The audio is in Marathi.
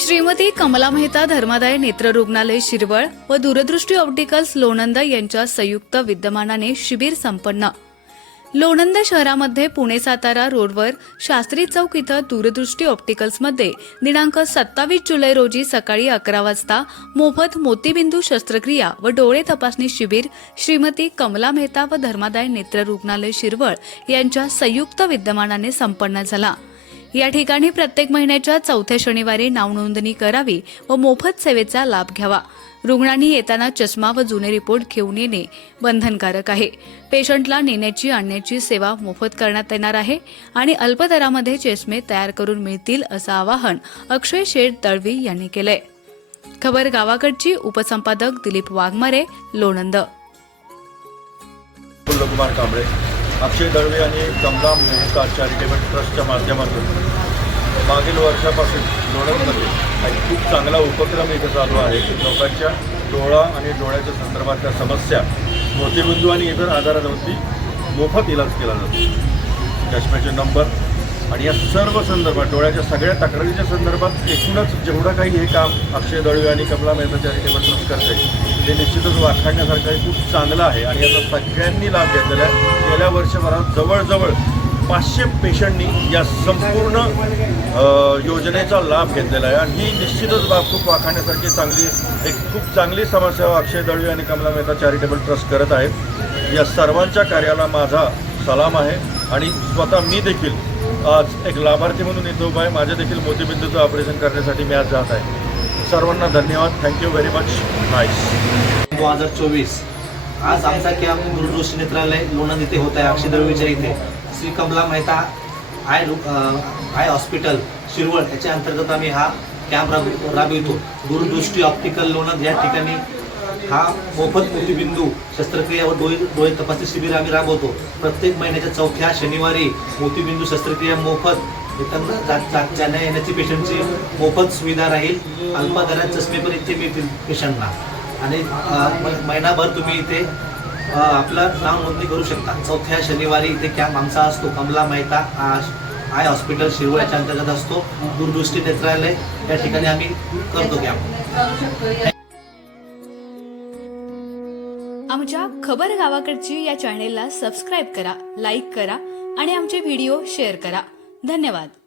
श्रीमती कमला मेहता धर्मादाय नेत्र रुग्णालय शिरवळ व दूरदृष्टी ऑप्टिकल्स लोणंद यांच्या संयुक्त विद्यमानाने शिबिर संपन्न. लोणंद शहरामध्ये पुणे सातारा रोडवर शास्त्री चौक इथं दूरदृष्टी ऑप्टिकल्समध्ये दिनांक सत्तावीस जुलै रोजी सकाळी अकरा वाजता मोफत मोतीबिंदू शस्त्रक्रिया व डोळे तपासणी शिबिर श्रीमती कमला मेहता व धर्मादाय नेत्र रुग्णालय शिरवळ यांच्या संयुक्त विद्यमानाने संपन्न झाला. या ठिकाणी प्रत्येक महिन्याच्या चौथ्या शनिवारी नावनोंदणी करावी व मोफत सेवेचा लाभ घ्यावा. रुग्णांनी येताना चष्मा व जुने रिपोर्ट घेऊन येणे बंधनकारक आहे. पेशंटला नेण्याची आणण्याची सेवा मोफत करण्यात येणार आहे आणि अल्प दरामध्ये चष्मे तयार करून मिळतील असं आवाहन अक्षय शेठ दळवी यांनी केलंय. खबर गावाकडची उपसंपादक दिलीप वाघमारे लोणंद. कुमार कांबळे. अक्षय दळवे आणि कमला मेहता चॅरिटेबल ट्रस्टच्या माध्यमातून मागील वर्षापासून लोणंदमध्ये एक खूप चांगला उपक्रम इथं चालू आहे. की लोकांच्या डोळा आणि डोळ्याच्या संदर्भातल्या समस्या मोतीबिंदू आणि इतर आजारांवरती मोफत इलाज केला जातो. चष्म्याचे नंबर आणि या सर्व संदर्भात डोळ्याच्या सगळ्या तक्रारीच्या संदर्भात एकूणच जेवढं काही हे काम अक्षय दळवे आणि कमला मेहता चॅरिटेबल ट्रस्ट करते हे निश्चितच वाखाणण्यासारखं आहे. खूप चांगलं आहे. आणि याचा सगळ्यांनी लाभ घेतलेला आहे. गेल्या वर्षभरात जवळजवळ पाचशे पेशंटनी या संपूर्ण योजनेचा लाभ घेतलेला आहे. आणि ही निश्चितच बाब खूप वाखाणण्यासारखी चांगली एक खूप चांगली समाजसेवा अक्षय दळवी आणि कमला मेहता चॅरिटेबल ट्रस्ट करत आहेत. या सर्वांच्या कार्याला माझा सलाम आहे. आणि स्वतः मी देखील आज एक लाभार्थी म्हणून येतो आहे. माझ्या देखील मोतीबिंदूचं ऑपरेशन करण्यासाठी मी आज जात आहे. सर्वांना धन्यवाद. थँक्यू व्हेरी मच नाईस दोन हजार चोवीस. आज आमचा कॅम्प दूरदृष्टी नेत्रालय लोणंद इथे होत आहे अक्षय इथे. Shri Kamala Mehta eye eye hospital Shirwal याच्या अंतर्गत आम्ही हा कॅम्प राब राबवितो. दूरदृष्टी ऑप्टिकल लोणंद या ठिकाणी हा मोफत मोतीबिंदू शस्त्रक्रिया व डोळे डोळे तपासणी शिबिर आम्ही राबवतो. प्रत्येक महिन्याच्या चौथ्या शनिवारी मोतीबिंदू शस्त्रक्रिया मोफत जाण्या येण्याची पेशंटची मोफत सुविधा राहील अल्प दरात चष्मे पण इथे मिळतील पेशंटला. आणि महिनाभर तुम्ही इथे आपलं नाव नोंदणी करू शकता. चौथ्या शनिवारी इथे कॅम्प आमचा असतो कमला मेहता आय हॉस्पिटल शिरवळ याच्या अंतर्गत असतो. दूरदृष्टी नेत्रालय या ठिकाणी आम्ही करतो कॅम्प. आमच्या खबर गावाकडची या चॅनेलला सबस्क्राईब करा लाईक करा आणि आमचे व्हिडिओ शेअर करा. धन्यवाद.